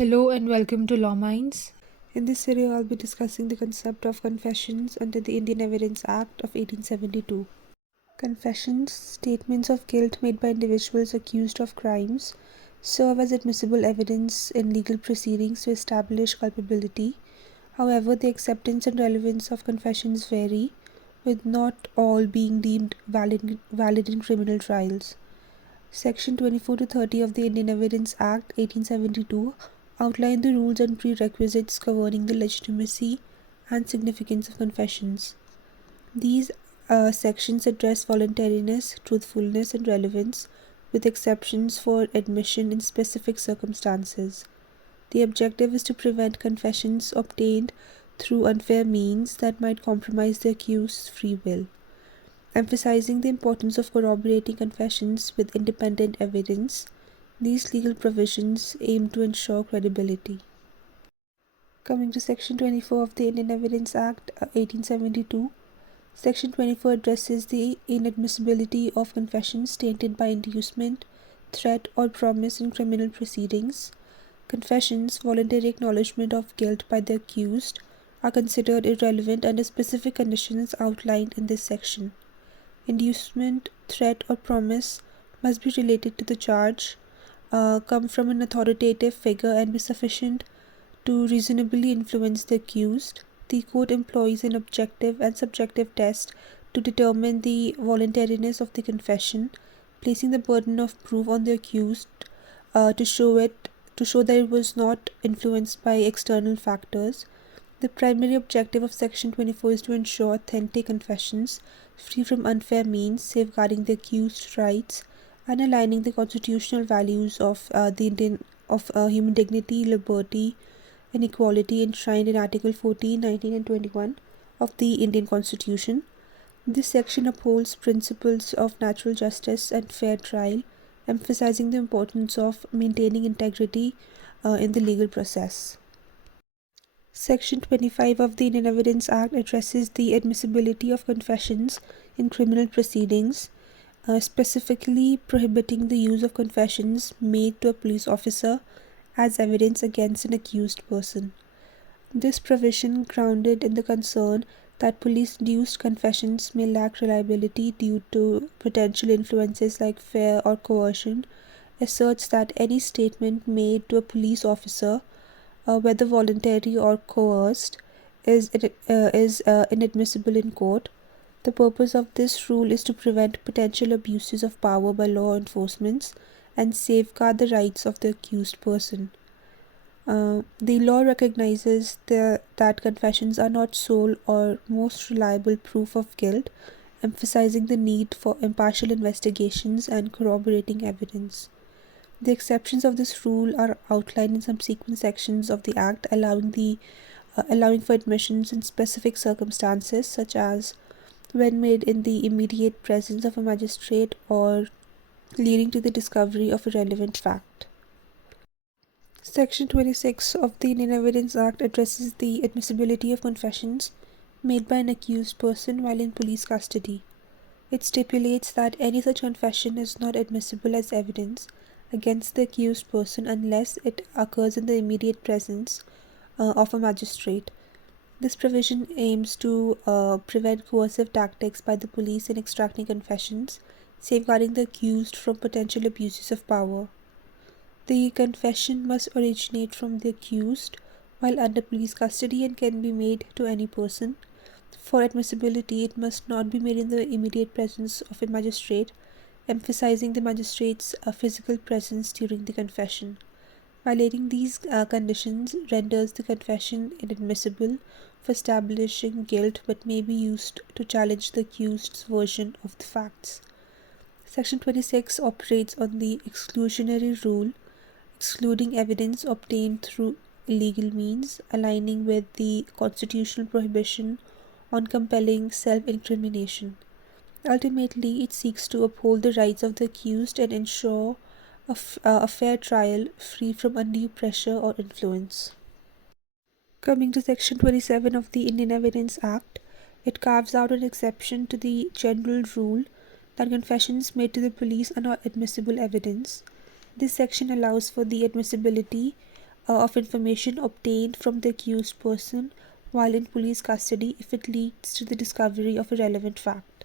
Hello and welcome to Law Minds. In this video, I'll be discussing the concept of confessions under the Indian Evidence Act of 1872. Confessions, statements of guilt made by individuals accused of crimes, serve as admissible evidence in legal proceedings to establish culpability. However, the acceptance and relevance of confessions vary, with not all being deemed valid in criminal trials. Section 24 to 30 of the Indian Evidence Act 1872 outline the rules and prerequisites governing the legitimacy and significance of confessions. These sections address voluntariness, truthfulness, and relevance, with exceptions for admission in specific circumstances. The objective is to prevent confessions obtained through unfair means that might compromise the accused's free will. Emphasizing the importance of corroborating confessions with independent evidence, these legal provisions aim to ensure credibility. Coming to Section 24 of the Indian Evidence Act 1872, Section 24 addresses the inadmissibility of confessions tainted by inducement, threat, or promise in criminal proceedings. Confessions, voluntary acknowledgement of guilt by the accused, are considered irrelevant under specific conditions outlined in this section. Inducement, threat, or promise must be related to the charge, come from an authoritative figure, and be sufficient to reasonably influence the accused. The court employs an objective and subjective test to determine the voluntariness of the confession, placing the burden of proof on the accused to show that it was not influenced by external factors. The primary objective of Section 24 is to ensure authentic confessions, free from unfair means, safeguarding the accused's rights, and aligning the constitutional values of human dignity, liberty, and equality enshrined in Article 14, 19, and 21 of the Indian Constitution. This section upholds principles of natural justice and fair trial, emphasizing the importance of maintaining integrity in the legal process. Section 25 of the Indian Evidence Act addresses the admissibility of confessions in criminal proceedings, specifically prohibiting the use of confessions made to a police officer as evidence against an accused person. This provision, grounded in the concern that police-induced confessions may lack reliability due to potential influences like fear or coercion, asserts that any statement made to a police officer, whether voluntary or coerced, is inadmissible in court. The purpose of this rule is to prevent potential abuses of power by law enforcement and safeguard the rights of the accused person. The law recognizes that confessions are not sole or most reliable proof of guilt, emphasizing the need for impartial investigations and corroborating evidence. The exceptions of this rule are outlined in subsequent sections of the Act, allowing for admissions in specific circumstances, such as when made in the immediate presence of a magistrate or leading to the discovery of a relevant fact. Section 26 of the Indian Evidence Act addresses the admissibility of confessions made by an accused person while in police custody. It stipulates that any such confession is not admissible as evidence against the accused person unless it occurs in the immediate presence of a magistrate. This provision aims to prevent coercive tactics by the police in extracting confessions, safeguarding the accused from potential abuses of power. The confession must originate from the accused while under police custody and can be made to any person. For admissibility, it must not be made in the immediate presence of a magistrate, emphasizing the magistrate's physical presence during the confession. Violating these conditions renders the confession inadmissible for establishing guilt but may be used to challenge the accused's version of the facts. Section 26 operates on the exclusionary rule, excluding evidence obtained through illegal means, aligning with the constitutional prohibition on compelling self-incrimination. Ultimately, it seeks to uphold the rights of the accused and ensure a fair trial free from undue pressure or influence. Coming to Section 27 of the Indian Evidence Act, it carves out an exception to the general rule that confessions made to the police are not admissible evidence. This section allows for the admissibility of information obtained from the accused person while in police custody if it leads to the discovery of a relevant fact.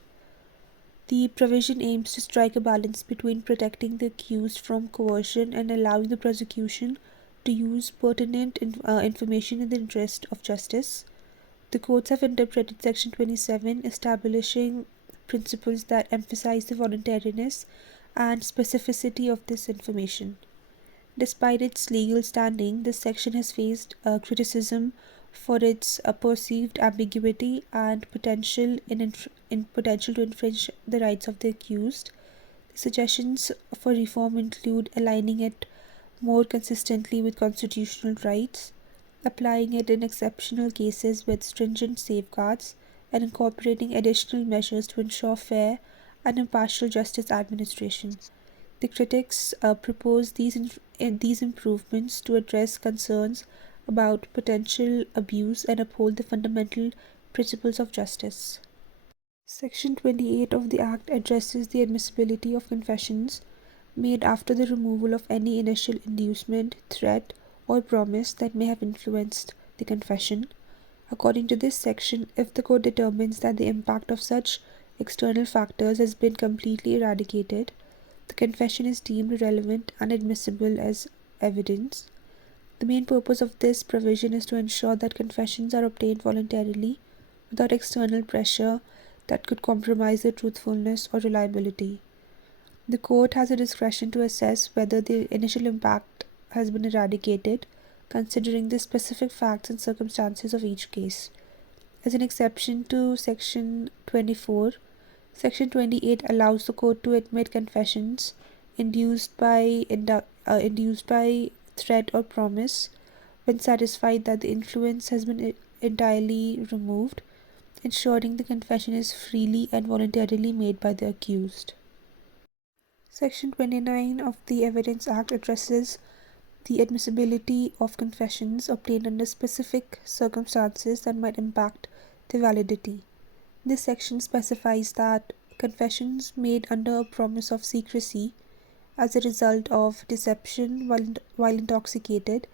The provision aims to strike a balance between protecting the accused from coercion and allowing the prosecution to use pertinent information in the interest of justice. The courts have interpreted Section 27, establishing principles that emphasize the voluntariness and specificity of this information. Despite its legal standing, this section has faced criticism for its perceived ambiguity and potential to infringe the rights of the accused. The suggestions for reform include aligning it more consistently with constitutional rights, applying it in exceptional cases with stringent safeguards, and incorporating additional measures to ensure fair and impartial justice administration. The critics propose these improvements to address concerns about potential abuse and uphold the fundamental principles of justice. Section 28 of the Act addresses the admissibility of confessions made after the removal of any initial inducement, threat, or promise that may have influenced the confession. According to this section, if the court determines that the impact of such external factors has been completely eradicated, the confession is deemed irrelevant and admissible as evidence. The main purpose of this provision is to ensure that confessions are obtained voluntarily without external pressure that could compromise their truthfulness or reliability. The court has a discretion to assess whether the initial impact has been eradicated, considering the specific facts and circumstances of each case. As an exception to Section 24, Section 28 allows the court to admit confessions induced by threat or promise when satisfied that the influence has been entirely removed, ensuring the confession is freely and voluntarily made by the accused. Section 29 of the Evidence Act addresses the admissibility of confessions obtained under specific circumstances that might impact their validity. This section specifies that confessions made under a promise of secrecy as a result of deception while intoxicated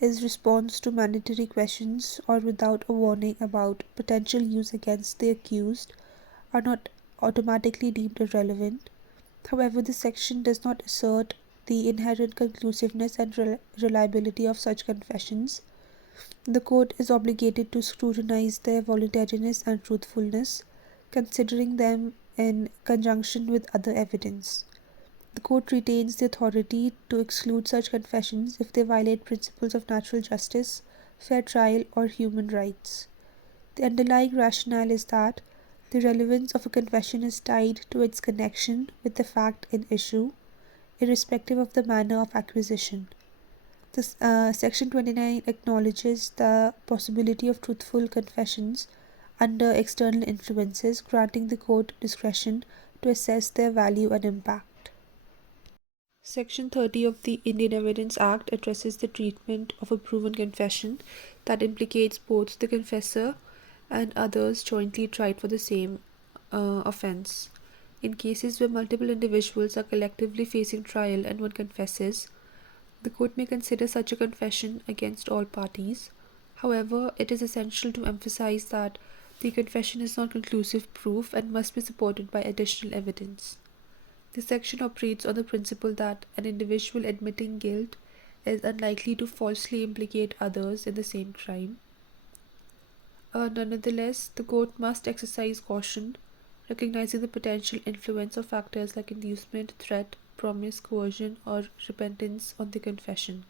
is response to mandatory questions or without a warning about potential use against the accused are not automatically deemed irrelevant. However, this section does not assert the inherent conclusiveness and reliability of such confessions. The court is obligated to scrutinize their voluntariness and truthfulness, considering them in conjunction with other evidence. The court retains the authority to exclude such confessions if they violate principles of natural justice, fair trial, or human rights. The underlying rationale is that the relevance of a confession is tied to its connection with the fact in issue, irrespective of the manner of acquisition. Section 29 acknowledges the possibility of truthful confessions under external influences, granting the court discretion to assess their value and impact. Section 30 of the Indian Evidence Act addresses the treatment of a proven confession that implicates both the confessor and others jointly tried for the same offense. In cases where multiple individuals are collectively facing trial and one confesses, the court may consider such a confession against all parties. However, it is essential to emphasize that the confession is not conclusive proof and must be supported by additional evidence. This section operates on the principle that an individual admitting guilt is unlikely to falsely implicate others in the same crime. Nonetheless, the court must exercise caution, recognizing the potential influence of factors like inducement, threat, promise, coercion, or repentance on the confession.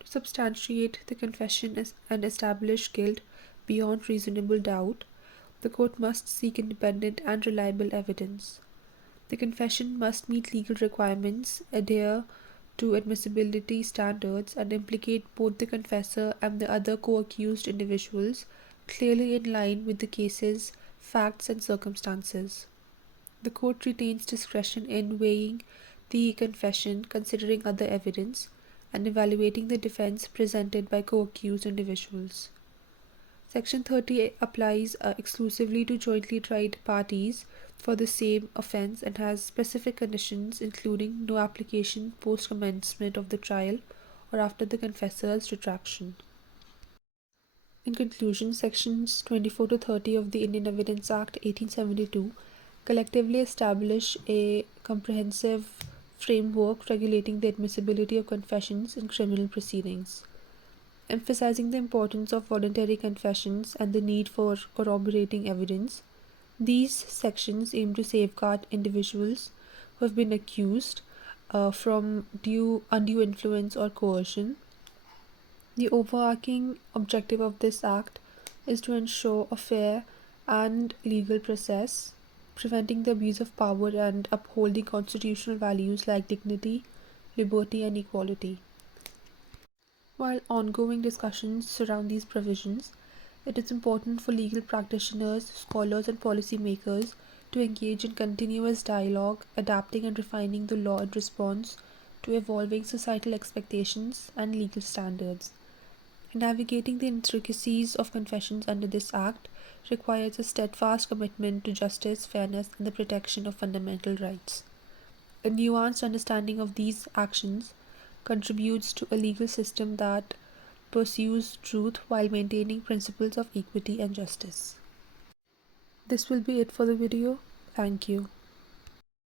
To substantiate the confession and establish guilt beyond reasonable doubt, the court must seek independent and reliable evidence. The confession must meet legal requirements, adhere to admissibility standards, and implicate both the confessor and the other co-accused individuals clearly in line with the case's facts and circumstances. The court retains discretion in weighing the confession, considering other evidence, and evaluating the defense presented by co-accused individuals. Section 30 applies exclusively to jointly tried parties for the same offence and has specific conditions including no application post commencement of the trial or after the confessor's retraction. In conclusion, Sections 24 to 30 of the Indian Evidence Act 1872 collectively establish a comprehensive framework regulating the admissibility of confessions in criminal proceedings. Emphasizing the importance of voluntary confessions and the need for corroborating evidence, these sections aim to safeguard individuals who have been accused from undue influence or coercion. The overarching objective of this Act is to ensure a fair and legal process, preventing the abuse of power and upholding constitutional values like dignity, liberty, and equality. While ongoing discussions surround these provisions, it is important for legal practitioners, scholars, and policymakers to engage in continuous dialogue, adapting and refining the law in response to evolving societal expectations and legal standards. Navigating the intricacies of confessions under this Act requires a steadfast commitment to justice, fairness, and the protection of fundamental rights. A nuanced understanding of these actions contributes to a legal system that pursues truth while maintaining principles of equity and justice. This will be it for the video. Thank you.